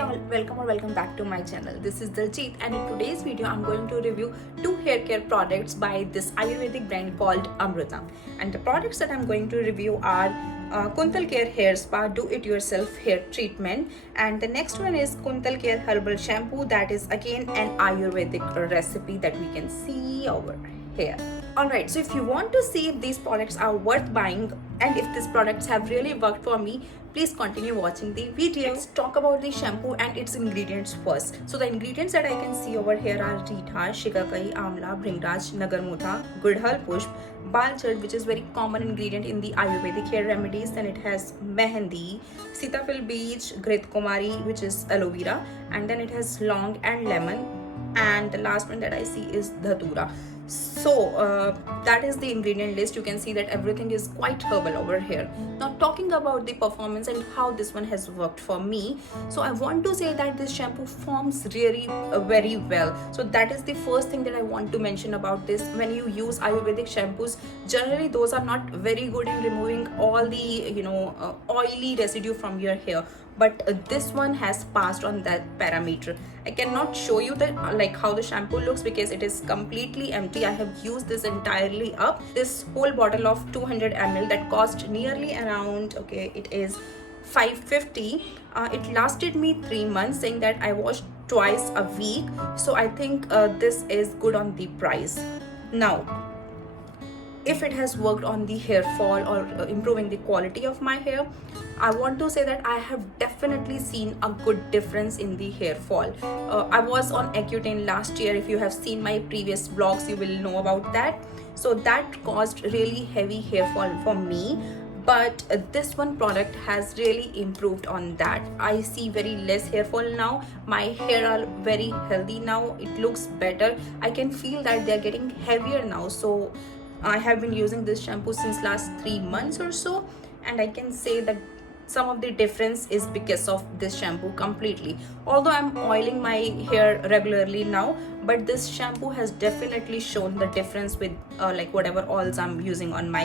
all, welcome or welcome back to my channel. This is Daljit, and in today's video I'm going to review two hair care products by this Ayurvedic brand called Amruta. And the products that I'm going to review are Kuntal Care Hair Spa Do It Yourself Hair Treatment, and the next one is Kuntal Care Herbal Shampoo, that is again an Ayurvedic recipe that we can see over here. Alright, so if you want to see if these products are worth buying and if these products have really worked for me, please continue watching the video. Let's talk about the shampoo and its ingredients first. So the ingredients that I can see over here are Rita, Shikakai, Amla, Bhringraj, Nagarmotha, Gudhal Pushp, Balchad, which is very common ingredient in the Ayurvedic hair remedies. Then it has Mehendi, Sitafil Beach, Grit Kumari, which is aloe vera, and then it has Long and Lemon, and the last one that I see is Dhatura. So that is the ingredient list. You can see that everything is quite herbal over here. Now talking about the performance and how this one has worked for me, so I want to say that this shampoo forms really very well. So that is the first thing that I want to mention about this. When you use Ayurvedic shampoos, generally those are not very good in removing all the oily residue from your hair, but this one has passed on that parameter. I cannot show you the how the shampoo looks because it is completely empty. I have used this entirely up. This whole bottle of 200 ml that cost nearly around, okay, it is 550. It lasted me 3 months, saying that I washed twice a week. So I think this is good on the price. Now, if it has worked on the hair fall or improving the quality of my hair, I want to say that I have definitely seen a good difference in the hair fall. I was on Accutane last year. If you have seen my previous vlogs, you will know about that. So that caused really heavy hair fall for me, but this one product has really improved on that. I see very less hair fall now. My hair are very healthy now. It looks better. I can feel that they're getting heavier now. So I have been using this shampoo since last 3 months or so, and I can say that some of the difference is because of this shampoo completely. Although I'm oiling my hair regularly now, but this shampoo has definitely shown the difference with whatever oils I'm using on my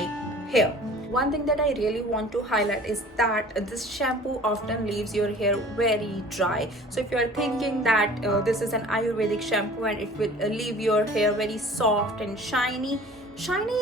hair. One thing that I really want to highlight is that this shampoo often leaves your hair very dry. So if you are thinking that this is an Ayurvedic shampoo and it will leave your hair very soft and shiny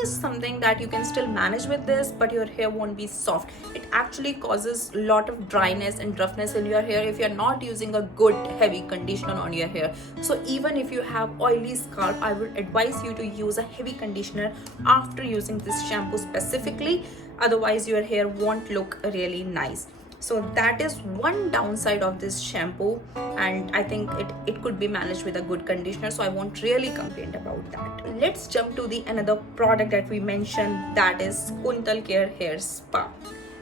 is something that you can still manage with this, but your hair won't be soft. It actually causes a lot of dryness and roughness in your hair if you're not using a good heavy conditioner on your hair. So even if you have oily scalp, I would advise you to use a heavy conditioner after using this shampoo specifically. Otherwise your hair won't look really nice. So that is one downside of this shampoo, and I think it could be managed with a good conditioner, so I won't really complain about that. Let's jump to the another product that we mentioned, that is Kuntal Care Hair Spa.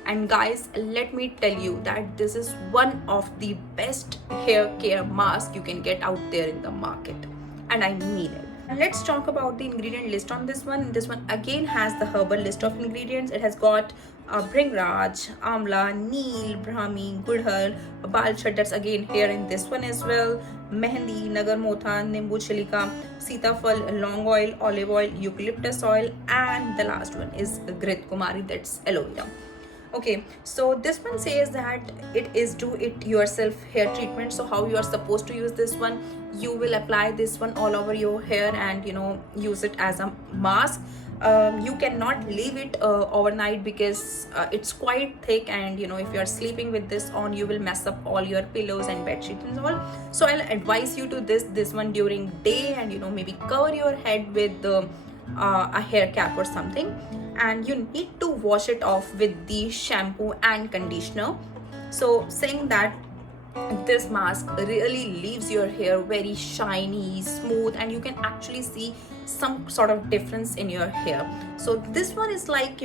And guys, let me tell you that this is one of the best hair care masks you can get out there in the market, and I mean it. Let's talk about the ingredient list on this one. This one again has the herbal list of ingredients. It has got Bhringraj, Amla, Neel, Brahmi, Gudhal, Balchad, that's again here in this one as well, Mehendi, Nagarmotha, Nimbu Chilika, Sitafal, Long Oil, Olive Oil, Eucalyptus Oil, and the last one is Grit Kumari, that's aloe vera. Okay, so this one says that it is do it yourself hair treatment. So how you are supposed to use this one, you will apply this one all over your hair and use it as a mask. You cannot leave it overnight because it's quite thick, and if you are sleeping with this on, you will mess up all your pillows and bed sheets and all. So I'll advise you to this one during day, and maybe cover your head with a hair cap or something, and you need to wash it off with the shampoo and conditioner. So saying that this mask really leaves your hair very shiny, smooth, and you can actually see some sort of difference in your hair. So this one is like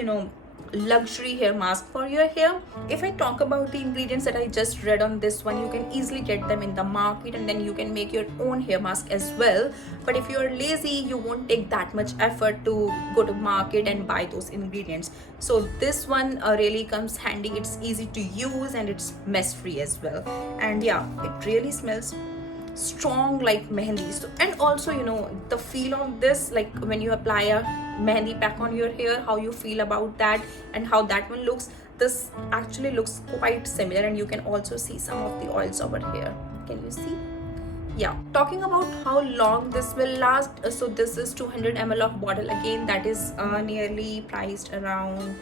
luxury hair mask for your hair. If I talk about the ingredients that I just read on this one, you can easily get them in the market, and then you can make your own hair mask as well. But if you're lazy, you won't take that much effort to go to market and buy those ingredients. So this one really comes handy. It's easy to use and it's mess free as well, and yeah, it really smells strong like mehendi. So, and also the feel of this, like when you apply a mehendi pack on your hair, how you feel about that and how that one looks, this actually looks quite similar, and you can also see some of the oils over here. Can you see? Yeah, talking about how long this will last, so this is 200 ml of bottle again, that is nearly priced around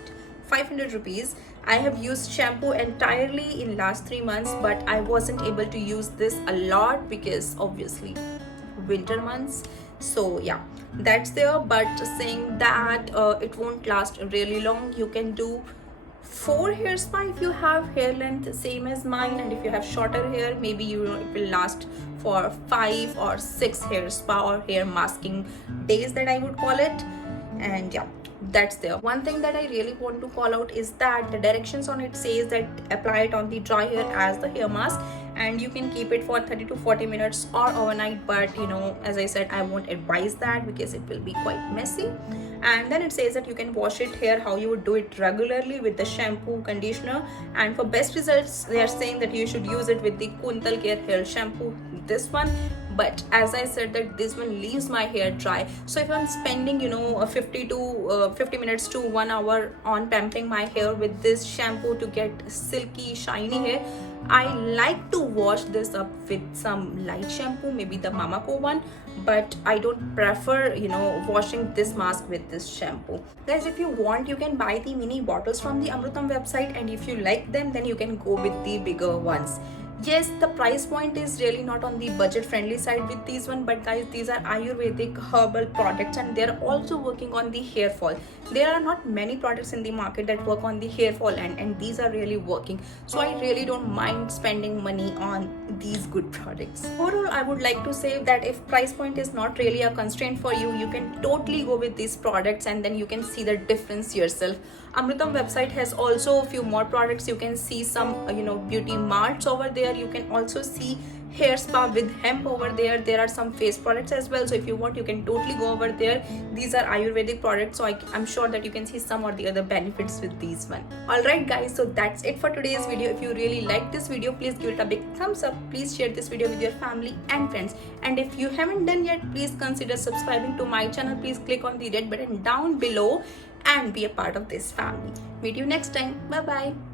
500 rupees. I have used shampoo entirely in last 3 months, but I wasn't able to use this a lot because obviously winter months. So yeah, that's there. But saying that it won't last really long. You can do 4 hair spa if you have hair length same as mine, and if you have shorter hair, maybe you know it will last for 5 or 6 hair spa or hair masking days, that I would call it. And yeah, that's there. One thing that I really want to call out is that the directions on it says that apply it on the dry hair as the hair mask, and you can keep it for 30 to 40 minutes or overnight. But you know, as I said, I won't advise that because it will be quite messy. And then it says that you can wash it here how you would do it regularly with the shampoo, conditioner, and for best results they are saying that you should use it with the Kuntal Care hair shampoo, this one. But as I said, that this one leaves my hair dry, so if I'm spending, you know, 50 minutes to 1 hour on pampering my hair with this shampoo to get silky shiny hair, I like to wash this up with some light shampoo, maybe the Mamako one, but I don't prefer, you know, washing this mask with this shampoo. Guys, if you want, you can buy the mini bottles from the Amrutam website, and if you like them, then you can go with the bigger ones. Yes, the price point is really not on the budget friendly side with these one, but guys, these are Ayurvedic herbal products, and they're also working on the hair fall. There are not many products in the market that work on the hair fall end, and these are really working. So I really don't mind spending money on these good products. Overall, I would like to say that if price point is not really a constraint for you, you can totally go with these products, and then you can see the difference yourself. Amrutam website has also a few more products. You can see some you know, beauty marts over there. You can also see hair spa with hemp over there. There are some face products as well, so if you want, you can totally go over there. These are Ayurvedic products, so I'm sure that you can see some or the other benefits with these one. Alright guys, so that's it for today's video. If you really like this video, please give it a big thumbs up. Please share this video with your family and friends, and if you haven't done yet, please consider subscribing to my channel. Please click on the red button down below and be a part of this family. Meet you next time. Bye bye.